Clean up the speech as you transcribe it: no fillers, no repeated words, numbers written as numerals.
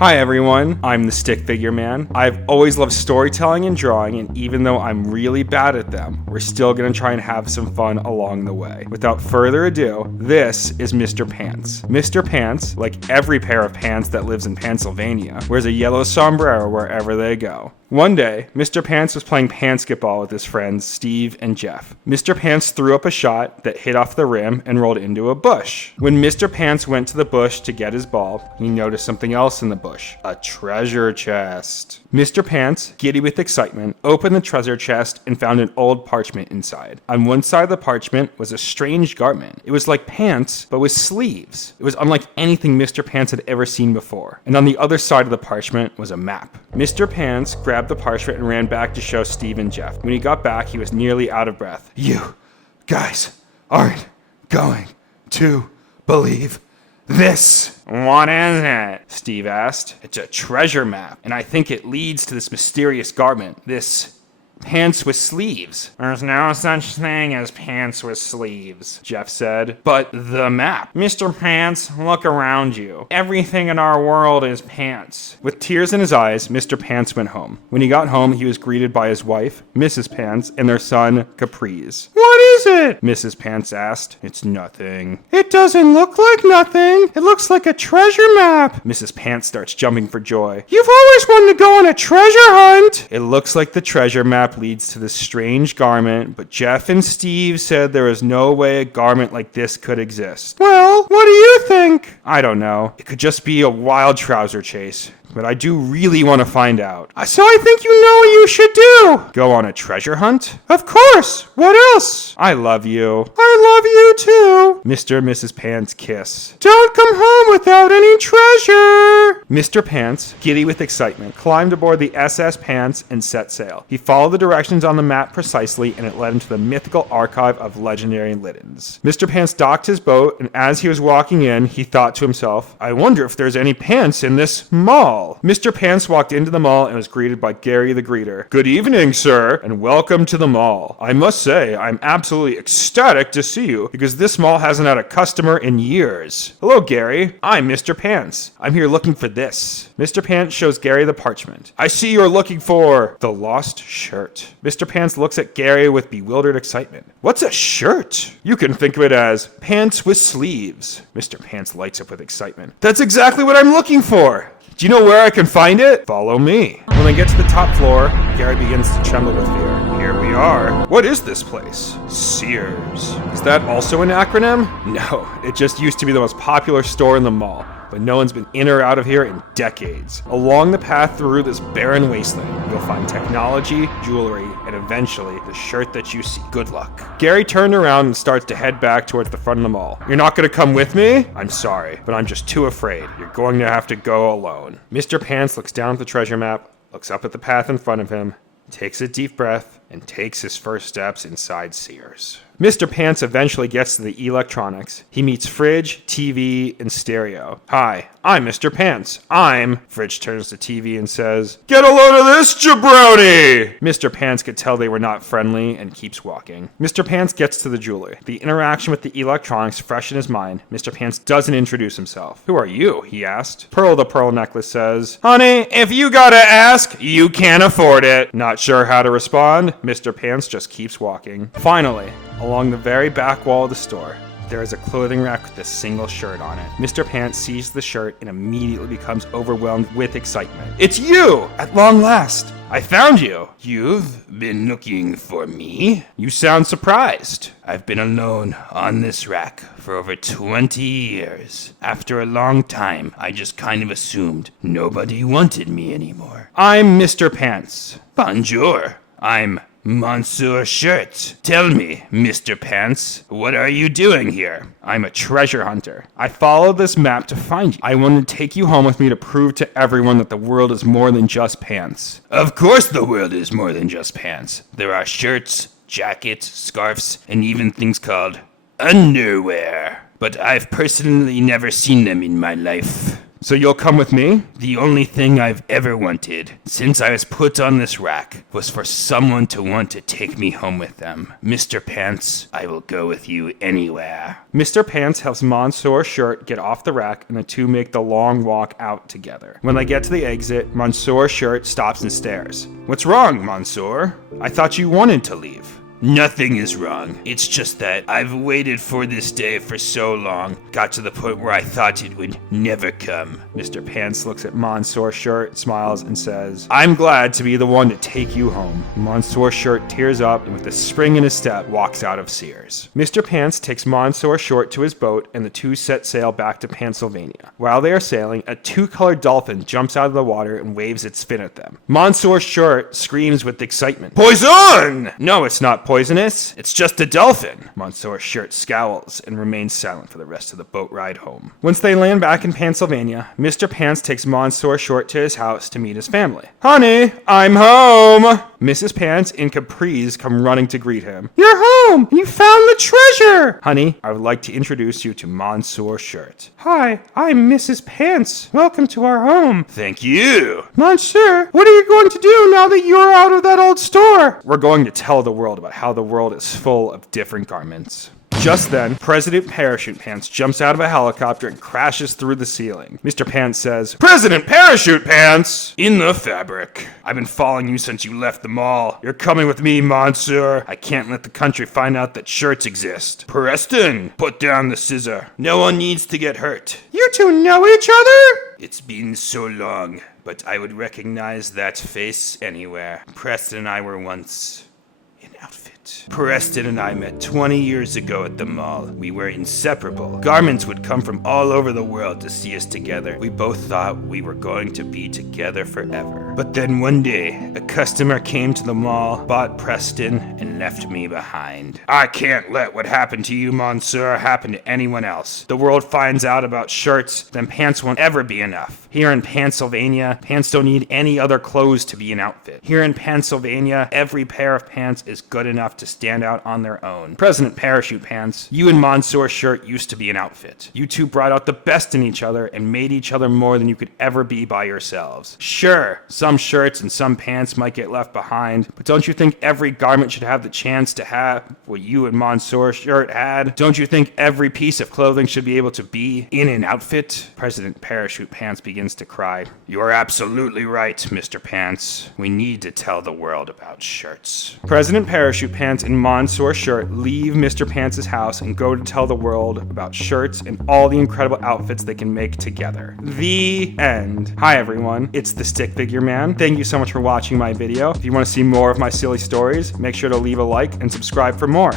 Hi everyone, I'm the Stick Figure Man. I've always loved storytelling and drawing, and even though I'm really bad at them, we're still gonna try and have some fun along the way. Without further ado, this is Mr. Pants. Mr. Pants, like every pair of pants that lives in Pennsylvania, wears a yellow sombrero wherever they go. One day, Mr. Pants was playing pansketball with his friends Steve and Jeff. Mr. Pants threw up a shot that hit off the rim and rolled into a bush. When Mr. Pants went to the bush to get his ball, he noticed something else in the bush. A treasure chest. Mr. Pants, giddy with excitement, opened the treasure chest and found an old parchment inside. On one side of the parchment was a strange garment. It was like pants, but with sleeves. It was unlike anything Mr. Pants had ever seen before. And on the other side of the parchment was a map. Mr. Pants grabbed the parchment and ran back to show Steve and Jeff. When he got back, he was nearly out of breath. You guys aren't going to believe this. What is it? Steve asked. It's a treasure map, and I think it leads to this mysterious garment, this pants with sleeves. There's no such thing as pants with sleeves, Jeff said. But the map. Mr. Pants, look around you. Everything in our world is pants. With tears in his eyes, Mr. Pants went home. When he got home, he was greeted by his wife, Mrs. Pants, and their son, Caprice. What is it? Mrs. Pants asked. It's nothing. It doesn't look like nothing. It looks like a treasure map. Mrs. Pants starts jumping for joy. You've always wanted to go on a treasure hunt. It looks like the treasure map leads to this strange garment, but Jeff and Steve said there was no way a garment like this could exist. Well, what do you think? I don't know. It could just be a wild trouser chase. But I do really want to find out. So I think you know what you should do. Go on a treasure hunt? Of course. What else? I love you. I love you too. Mr. and Mrs. Pants kiss. Don't come home without any treasure. Mr. Pants, giddy with excitement, climbed aboard the SS Pants and set sail. He followed the directions on the map precisely, and it led him to the mythical archive of legendary Liddens. Mr. Pants docked his boat, and as he was walking in, he thought to himself, I wonder if there's any pants in this mall. Mr. Pants walked into the mall and was greeted by Gary the Greeter. Good evening, sir, and welcome to the mall. I must say, I'm absolutely ecstatic to see you, because this mall hasn't had a customer in years. Hello, Gary. I'm Mr. Pants. I'm here looking for this. Mr. Pants shows Gary the parchment. I see you're looking for the lost shirt. Mr. Pants looks at Gary with bewildered excitement. What's a shirt? You can think of it as pants with sleeves. Mr. Pants lights up with excitement. That's exactly what I'm looking for. Do you know where I can find it? Follow me. When they get to the top floor, Gary begins to tremble with fear. Here we are. What is this place? Sears. Is that also an acronym? No, it just used to be the most popular store in the mall, but no one's been in or out of here in decades. Along the path through this barren wasteland, you'll find technology, jewelry, and eventually the shirt that you see. Good luck. Gary turned around and starts to head back towards the front of the mall. You're not gonna come with me? I'm sorry, but I'm just too afraid. You're going to have to go alone. Mr. Pants looks down at the treasure map, looks up at the path in front of him, takes a deep breath, and takes his first steps inside Sears. Mr. Pants eventually gets to the electronics. He meets Fridge, TV, and stereo. Hi, I'm Mr. Pants. Fridge turns to TV and says, Get a load of this, jabroni! Mr. Pants could tell they were not friendly and keeps walking. Mr. Pants gets to the jewelry. The interaction with the electronics fresh in his mind, Mr. Pants doesn't introduce himself. Who are you? He asked. Pearl the Pearl Necklace says, Honey, if you gotta ask, you can't afford it. Not sure how to respond? Mr. Pants just keeps walking. Finally, along the very back wall of the store, there is a clothing rack with a single shirt on it. Mr. Pants sees the shirt and immediately becomes overwhelmed with excitement. It's you! At long last! I found you! You've been looking for me? You sound surprised. I've been alone on this rack for over 20 years. After a long time, I just kind of assumed nobody wanted me anymore. I'm Mr. Pants. Bonjour. I'm Monsieur Shirt. Tell me, Mr. Pants, what are you doing here? I'm a treasure hunter. I followed this map to find you. I want to take you home with me to prove to everyone that the world is more than just pants. Of course the world is more than just pants. There are shirts, jackets, scarves, and even things called underwear. But I've personally never seen them in my life. So you'll come with me? The only thing I've ever wanted, since I was put on this rack, was for someone to want to take me home with them. Mr. Pants, I will go with you anywhere. Mr. Pants helps Monsieur Shirt get off the rack, and the two make the long walk out together. When they get to the exit, Monsieur Shirt stops and stares. What's wrong, Monsieur? I thought you wanted to leave. Nothing is wrong. It's just that I've waited for this day for so long. Got to the point where I thought it would never come. Mr. Pants looks at Monsieur Shirt, smiles, and says, I'm glad to be the one to take you home. Monsieur Shirt tears up and with a spring in his step walks out of Sears. Mr. Pants takes Monsieur Shirt to his boat and the two set sail back to Pennsylvania. While they are sailing, a two-colored dolphin jumps out of the water and waves its fin at them. Monsieur Shirt screams with excitement. Poison! No, it's not poisonous. It's just a dolphin. Monsieur Shirt scowls and remains silent for the rest of the boat ride home. Once they land back in Pennsylvania, Mr. Pants takes Monsieur Shirt to his house to meet his family. Honey, I'm home! Mrs. Pants and Caprice come running to greet him. You're home! You found the treasure! Honey, I would like to introduce you to Monsieur Shirt. Hi, I'm Mrs. Pants. Welcome to our home. Thank you. Monsieur, what are you going to do now that you're out of that old store? We're going to tell the world about how the world is full of different garments. Just then, President Parachute Pants jumps out of a helicopter and crashes through the ceiling. Mr. Pants says, President Parachute Pants! In the fabric. I've been following you since you left the mall. You're coming with me, Monsieur. I can't let the country find out that shirts exist. Preston, put down the scissor. No one needs to get hurt. You two know each other? It's been so long, but I would recognize that face anywhere. Preston and I were once in outfit. Preston and I met 20 years ago at the mall. We were inseparable. Garments would come from all over the world to see us together. We both thought we were going to be together forever. But then one day, a customer came to the mall, bought Preston, and left me behind. I can't let what happened to you, Monsieur, happen to anyone else. The world finds out about shirts, then pants won't ever be enough. Here in Pennsylvania, pants don't need any other clothes to be an outfit. Here in Pennsylvania, every pair of pants is good enough to stand out on their own. President Parachute Pants, you and Monsieur Shirt used to be an outfit. You two brought out the best in each other and made each other more than you could ever be by yourselves. Sure, some shirts and some pants might get left behind, but don't you think every garment should have the chance to have what you and Monsieur Shirt had? Don't you think every piece of clothing should be able to be in an outfit? President Parachute Pants begins to cry. You are absolutely right, Mr. Pants. We need to tell the world about shirts. President Parachute Pants and Monsieur Shirt leave Mr. Pants' house and go to tell the world about shirts and all the incredible outfits they can make together. The end. Hi everyone, it's the Stick Figure Man. Thank you so much for watching my video. If you want to see more of my silly stories, make sure to leave a like and subscribe for more.